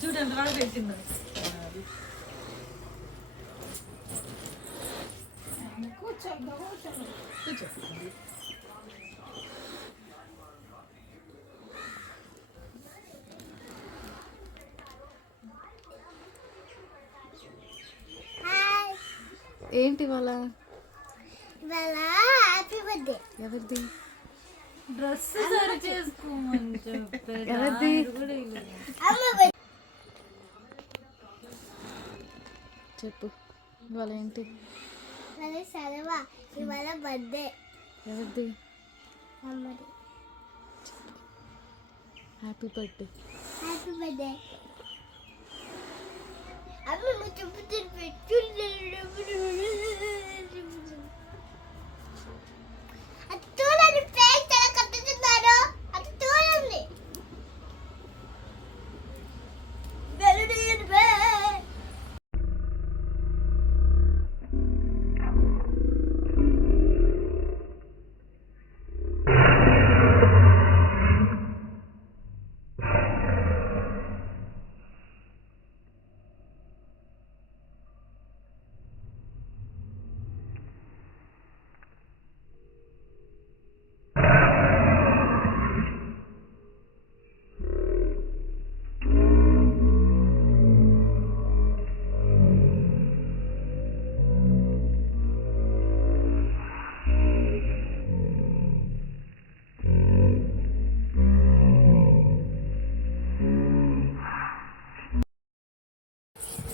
చూడండి రాడు పెట్టింది కూర్చో ఏంటి ఇవాళ హ్యాపీ బర్త్డే ఎవరిది డ్రెస్ సరి చేసుకోమని చెప్పారు ఎవరిది చెప్పు ఇవాళ ఏంటి సరవా ఇవాళ బర్త్డే ఎవరిది అమ్మది హ్యాపీ బర్త్డే హ్యాపీ బర్త్డే అమ్మ ముచ్చు పెట్టు అది చూడండి పేరు చాలా కట్టుతున్నారు అది చూడండి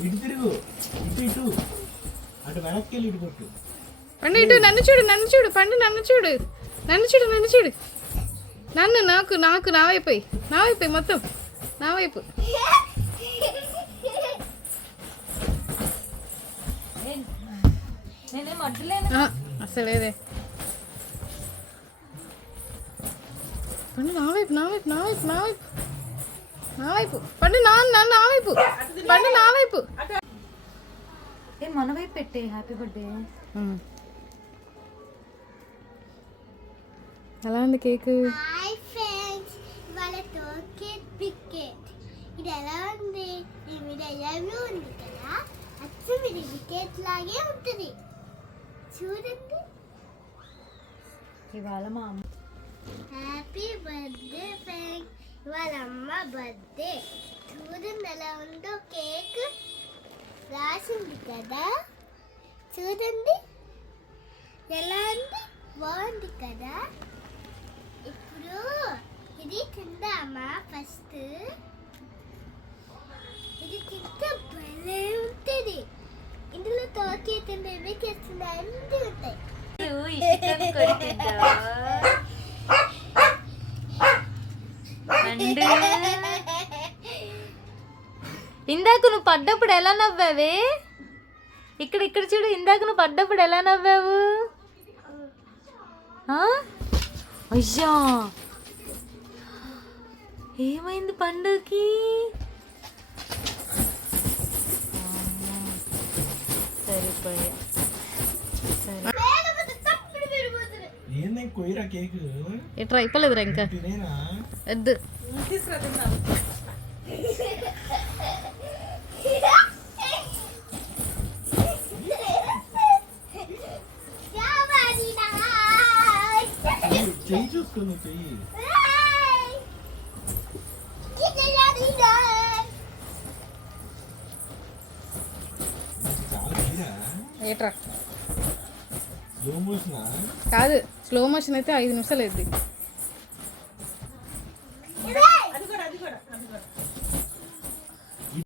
ఇటు తిరుగు ఇటు ఇటు అటు వెనక్కి వెళ్ళి ఇటు కొట్టు పండు ఇటు నన్ను చూడు పండు నన్ను చూడు నన్ను నాకు నా వైపు మొత్తం నా వైపు నేనేం అడ్డులేను అసలేదే పండు నా వైపు పండు నా వైపు ఏ మన వైపు పెట్టే హ్యాపీ బర్త్డే ఎలా ఉంది కేక్ హాయ్ ఫ్రెండ్స్ ఇవాళ టోకెట్ పికెట్ ఇది ఎలా ఉంది ఇది ఎలాగో ఉంది కదా అచ్చు ఇది వికెట్ లాగే ఉంటుంది చూడండి ఇవాళ మా అమ్మ హ్యాపీ బర్త్డే ఫ్రెండ్స్ ఇవాళ అమ్మ బర్త్డే చూడండి ఎలా ఉందో కేక్ రాసింది కదా చూడండి ఎలా ఉంది బాగుంది కదా ఇప్పుడు ఇది తిందామా ఫస్ట్ ఇది తింటే భలే ఉంటుంది ఇందులో తోకే తింటే చేస్తుంది అన్నీ ఉంటాయి ఇందాక నువ్వు పడ్డప్పుడు ఎలా నవ్వావే ఇక్కడ చూడు ఇందాక నువ్వు పడ్డప్పుడు ఎలా నవ్వావు అయ్యా ఏమైంది పండుకి సరిపోయా ఏంది కొయ్యరా కేక్ ఎట్రా అయిపోలేదురా ఇంకా తినేనా వద్దు చెయ్యి చూసుకో చెయ్యి ఏట్రా స్లో మోషనా కాదు స్లో మోషన్ అయితే 5 నిమిషాలు అయింది